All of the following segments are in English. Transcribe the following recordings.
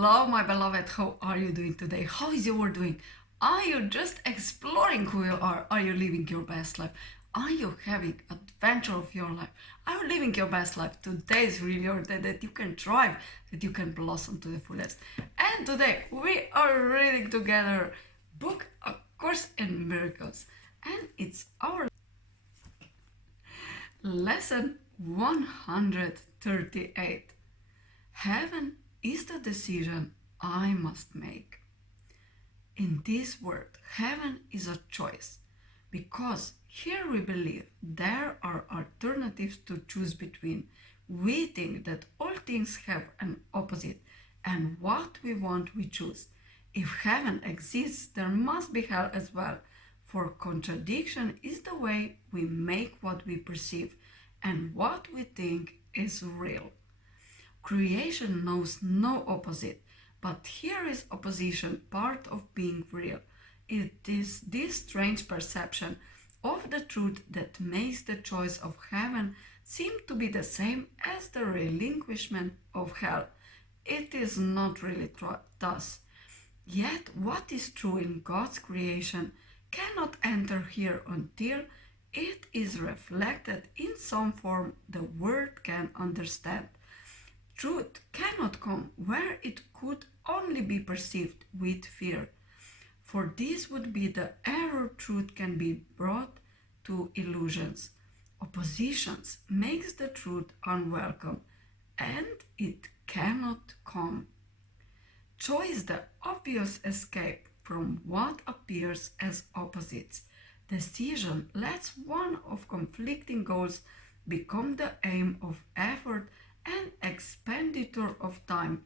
Hello, my beloved. How are you doing today? How is your doing? Are you just exploring who you are? Are you living your best life? Are you having adventure of your life? Are you living your best life? Today is really your day that you can thrive, that you can blossom to the fullest. And today we are reading together book A Course in Miracles, and it's our lesson 138. Heaven is the decision I must make. In this word, heaven is a choice, because here we believe there are alternatives to choose between. We think that all things have an opposite, and what we want we choose. If heaven exists, there must be hell as well, for contradiction is the way we make what we perceive, and what we think is real. Creation knows no opposite, but here is opposition part of being real. It is this strange perception of the truth that makes the choice of heaven seem to be the same as the relinquishment of hell. It is not really thus. Yet what is true in God's creation cannot enter here until it is reflected in some form the world can understand. Truth cannot come where it could only be perceived with fear, for this would be the error. Truth can be brought to illusions. Oppositions makes the truth unwelcome, and it cannot come. Choice the obvious escape from what appears as opposites. Decision lets one of conflicting goals become the aim of effort and expenditure of time.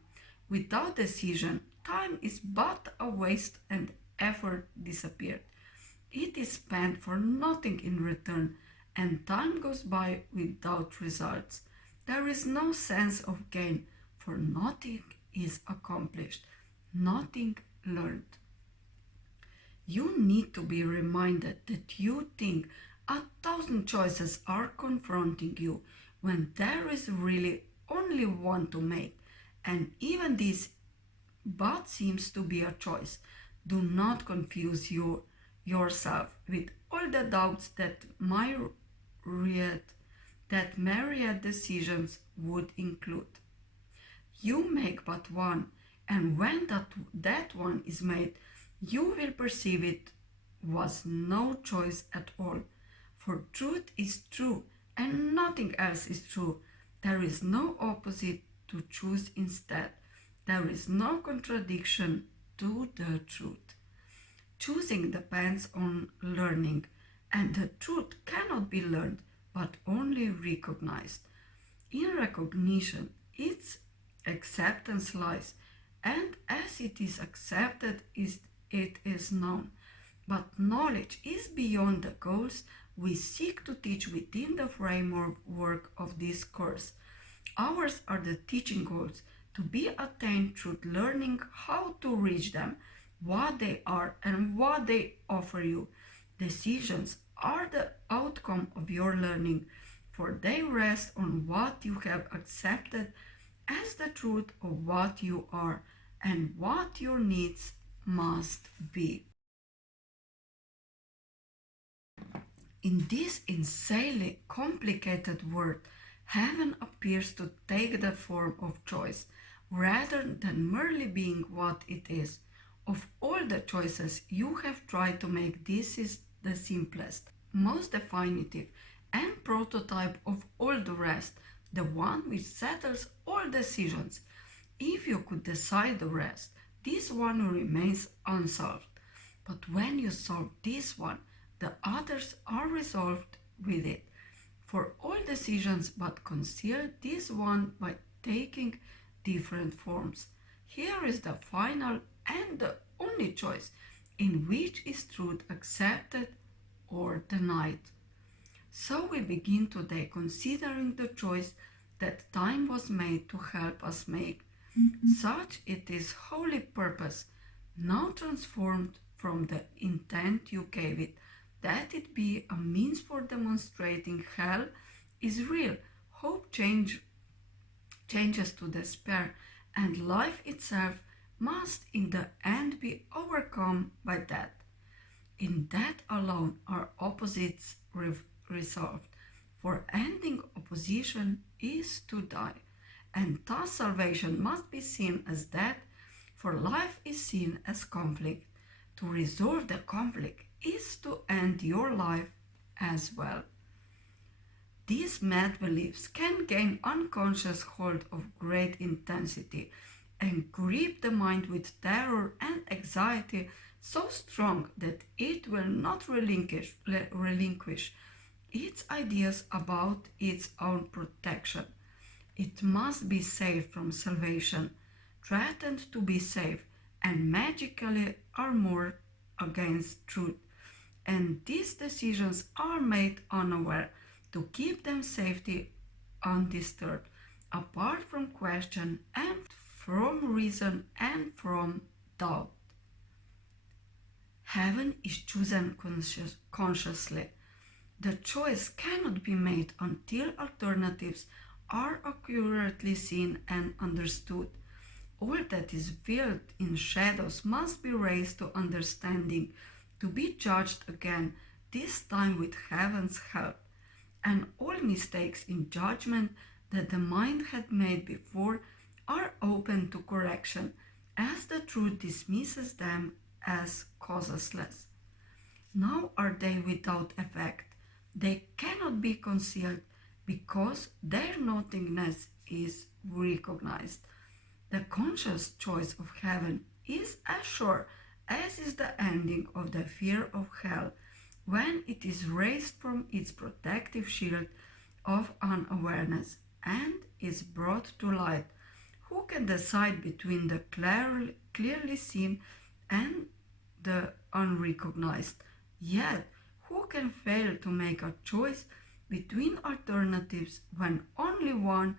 Without decision, time is but a waste and effort disappeared. It is spent for nothing in return, and time goes by without results. There is no sense of gain, for nothing is accomplished, nothing learned. You need to be reminded that you think 1,000 choices are confronting you when there is really only one to make, and even this but seems to be a choice. Do not confuse yourself with all the doubts that myriad decisions would include. You make but one, and when that one is made, you will perceive it was no choice at all. For truth is true, and nothing else is true. There is no opposite to choose instead. There is no contradiction to the truth. Choosing depends on learning, and the truth cannot be learned, but only recognized. In recognition, its acceptance lies, and as it is accepted, it is known. But knowledge is beyond the goals we seek to teach within the framework of this course. Ours are the teaching goals to be attained through learning how to reach them, what they are and what they offer you. Decisions are the outcome of your learning, for they rest on what you have accepted as the truth of what you are and what your needs must be. In this insanely complicated world, heaven appears to take the form of choice rather than merely being what it is. Of all the choices you have tried to make, this is the simplest, most definitive, and prototype of all the rest, the one which settles all decisions. If you could decide the rest, this one remains unsolved. But when you solve this one, the others are resolved with it. For all decisions but conceal this one by taking different forms. Here is the final and the only choice, in which is truth accepted or denied. So we begin today considering the choice that time was made to help us make. Such it is holy purpose, now transformed from the intent you gave it, that it be a means for demonstrating hell is real. Hope changes to despair, and life itself must in the end be overcome by death. In that alone are opposites resolved, for ending opposition is to die, and thus salvation must be seen as death, for life is seen as conflict. To resolve the conflict is to end your life as well. These mad beliefs can gain unconscious hold of great intensity and grip the mind with terror and anxiety so strong that it will not relinquish its ideas about its own protection. It must be saved from salvation, threatened to be saved, and magically armored against truth. And these decisions are made unaware to keep them safety undisturbed, apart from question and from reason and from doubt. Heaven is chosen consciously. The choice cannot be made until alternatives are accurately seen and understood. All that is veiled in shadows must be raised to understanding, to be judged again, this time with heaven's help. And all mistakes in judgment that the mind had made before are open to correction, as the truth dismisses them as causeless. Now are they without effect. They cannot be concealed because their nothingness is recognized. The conscious choice of heaven is as sure as is the ending of the fear of hell when it is raised from its protective shield of unawareness and is brought to light. Who can decide between the clearly seen and the unrecognized? Yet, who can fail to make a choice between alternatives when only one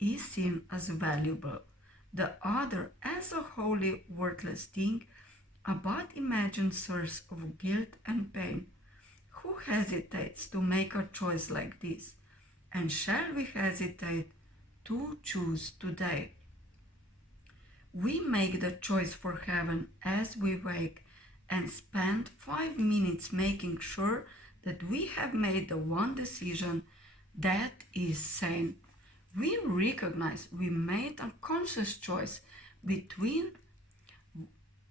is seen as valuable, the other as a wholly worthless thing, a but imagined source of guilt and pain? Who hesitates to make a choice like this? And shall we hesitate to choose today? We make the choice for heaven as we wake and spend 5 minutes making sure that we have made the one decision that is sane. We recognize we made a conscious choice between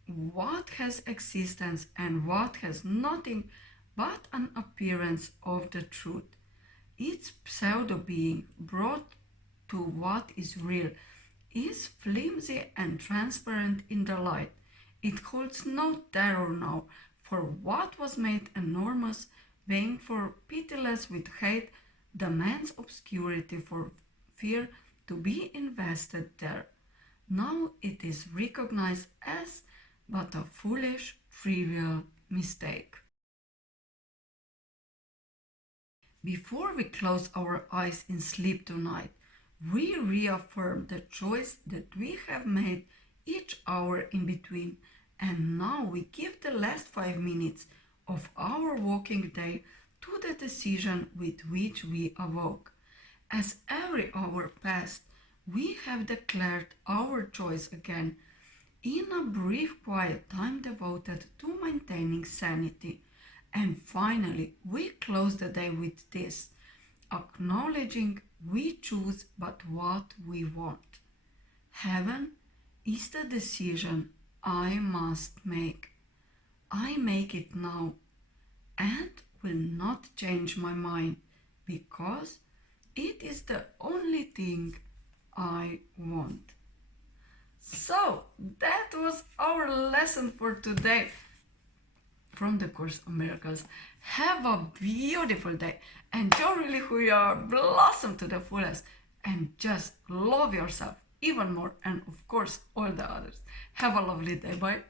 what has existence and what has nothing but an appearance of the truth. Its pseudo-being brought to what is real is flimsy and transparent in the light. It holds no terror now, for what was made enormous, vain for pitiless with hate, demands obscurity for fear to be invested there. Now it is recognized as but a foolish, trivial mistake. Before we close our eyes in sleep tonight, we reaffirm the choice that we have made each hour in between, and now we give the last 5 minutes of our waking day to the decision with which we awoke. As every hour passed, we have declared our choice again in a brief quiet time devoted to maintaining sanity. And finally, we close the day with this, acknowledging we choose but what we want. Heaven is the decision I must make. I make it now and will not change my mind because it is the only thing I want. So that was our lesson for today from the Course of Miracles. Have a beautiful day. Enjoy really who you are, blossom to the fullest, and just love yourself even more, and of course all the others. Have a lovely day. Bye.